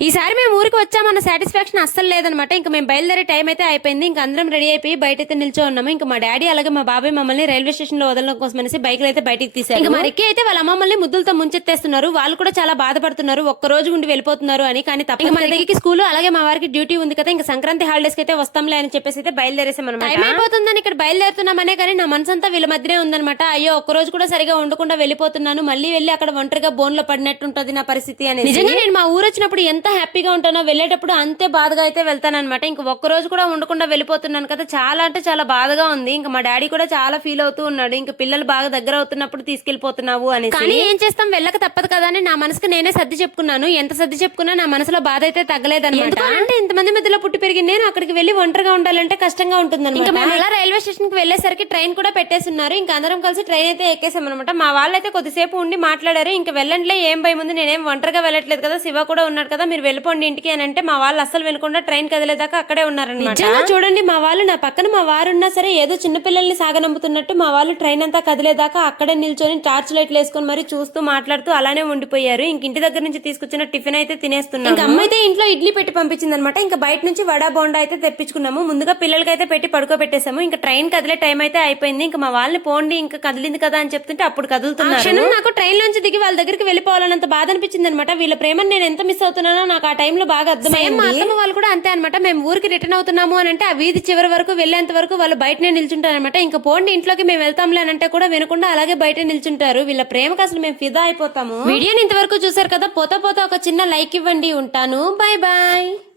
ఈసారి మేము ఊరికి వచ్చామన్న సాటిస్ఫాక్షన్ అస్సలు లేదనమాట. ఇంకా మేము బయలుదేరే టైం అయితే అయిపోయింది. ఇంకా అందరం రెడీ అయిపోయి బయట అయితే నిల్చో ఉన్నాము. ఇంకా మా డాడీ అలాగే మా బాబాయ్ మమ్మల్ని రైల్వే స్టేషన్లో వదలడం కోసం అనేసి బైక్ అయితే బయటికి తీసారు ఇంకా మా రిక్కి అయితే వాళ్ళ అమ్మ మమ్మల్ని ముద్దులతో ముంచెత్తేస్తున్నారు. వాళ్ళు కూడా చాలా బాధపడుతున్నారు. ఒక్క రోజు ఉండి వెళ్ళిపోతున్నారు అని. కానీ తప్ప మా రిక్కి స్కూల్ అలాగే మా వారికి డ్యూటీ ఉంది కదా. ఇంకా సంక్రాంతి హాలిడేస్కి అయితే వస్తాంలే అని చెప్పేసి అయితే బయలుదేరేసాం అనమాట టైం అయిపోతుందని ఇక్కడ బయలుదేరుతున్నామనే కానీ నా మనసంతా వీళ్ళ మధ్యనే ఉందన్నమాట. అయ్యో ఒక్క రోజు కూడా సరిగా ఉండకుండా వెళ్ళిపోతున్నాను. మళ్ళీ వెళ్ళి అక్కడ ఒంటరిగా బోన్లో పడినట్టు ఉంటది నా పరిస్థితి అని నిజంగా నేను మా ఊరు వచ్చినప్పుడు ఎంత హ్యాపీగా ఉంటానో వెళ్ళేటప్పుడు అంతే బాధగా అయితే వెళ్తానన్నమాట. ఇంకా ఒక్క రోజు కూడా ఉండకుండా వెళ్ళిపోతున్నాను కదా చాలా అంటే చాలా బాధగా ఉంది. ఇంకా మా డాడీ కూడా చాలా ఫీల్ అవుతూ ఉన్నాడు. ఇంకా పిల్లలు బాగా దగ్గర అవుతున్నప్పుడు తీసుకెళ్ళిపోతున్నావు అని కానీ ఏం చేస్తాం? వెళ్ళక తప్పదు కదా అని నా మనసుకు నేనే సర్ది చెప్పుకున్నాను. ఎంత సర్ది చెప్పుకున్నా నా మనసులో బాధ అయితే తగ్గలేదన్నమాట. అంటే ఇంతమంది మధ్యలో పుట్టి పెరిగి నేను అక్కడికి వెళ్ళి ఒంటరిగా ఉండాలంటే కష్టంగా ఉంటుంది ఇంకా మేము అలా రైల్వే స్టేషన్కి వెళ్ళేసరికి ట్రైన్ కూడా పెట్టేస్తున్నారు ఇంకా అందరం కలిసి ట్రైన్ అయితే ఎక్కేసాం అనమాట మా వాళ్ళైతే కొద్దిసేపు ఉండి మాట్లాడారు. ఇంకా వెళ్ళండిలే ఏం భయం ఉంది. నేనేం ఒంటరిగా వెళ్ళట్లేదు కదా శివ కూడా ఉన్నాడు కదా మీరు వెళ్ళిపోండి ఇంటికి అని అంటే మా వాళ్ళు అస్సలు వినకుండా ట్రైన్ కదిలేదాకా అక్కడే ఉన్నారనమాట చూడండి మా వాళ్ళు నా పక్కన మా వారు ఉన్నా సరే ఏదో చిన్న పిల్లల్ని సాగనంపుతున్నట్టు మా వాళ్ళు ట్రైన్ అంతా కదిలేదాకా అక్కడే నిల్చొని టార్చ్ లైట్లు వేసుకొని మరి చూస్తూ మాట్లాడుతూ అలానే ఉండిపోయారు. ఇంక ఇంటి దగ్గర నుంచి తీసుకొచ్చిన టిఫిన్ అయితే తినేస్తున్నాం ఇంకా అమ్మ అయితే ఇంట్లో ఇడ్లీ పెట్టి పంపించింది అనమాట ఇంకా బయట నుంచి వడా బోండా అయితే తెప్పించుకున్నాము. ముందుగా పిల్లలకి అయితే పెట్టి పడుకోబెట్టేసాము ఇంకా ట్రైన్ కదిలే టైం అయితే అయిపోయింది. ఇంకా మా వాళ్ళని పోండి ఇంకా కదిలింది కదా అని చెప్తుంటే అప్పుడు కదులుతున్నారు. నాకు ట్రైన్ నుంచి దిగి వాళ్ళ దగ్గరికి వెళ్ళిపోవాలన్నంత బాధ అనిపించింది అనమాట వీళ్ళ ప్రేమను నేను ఎంత మిస్ అవుతున్నానో నాకు ఆ టైంలో బాగా అర్థమైంది. మా అత్తమ్మ వాళ్ళు కూడా అంతే అనమాట మేము ఊరికి రిటర్న్ అవుతున్నాము అని అంటే ఆ వీధి చివరి వరకు వెళ్ళేంత వరకు వాళ్ళు బయటనే నిల్చుంటారు అనమాట ఇంకా పోండి ఇంట్లోకి మేము వెళ్తాంలే అని అంటే కూడా వినకుండా అలాగే బయట నిల్చుంటారు. వీళ్ళ ప్రేమకు అసలు మేము ఫిదా అయిపోతాము. వీడియోని ఇంతవరకు చూసారు కదా? పోతా పోతా ఒక చిన్న లైక్ ఇవ్వండి. ఉంటాను. Bye bye.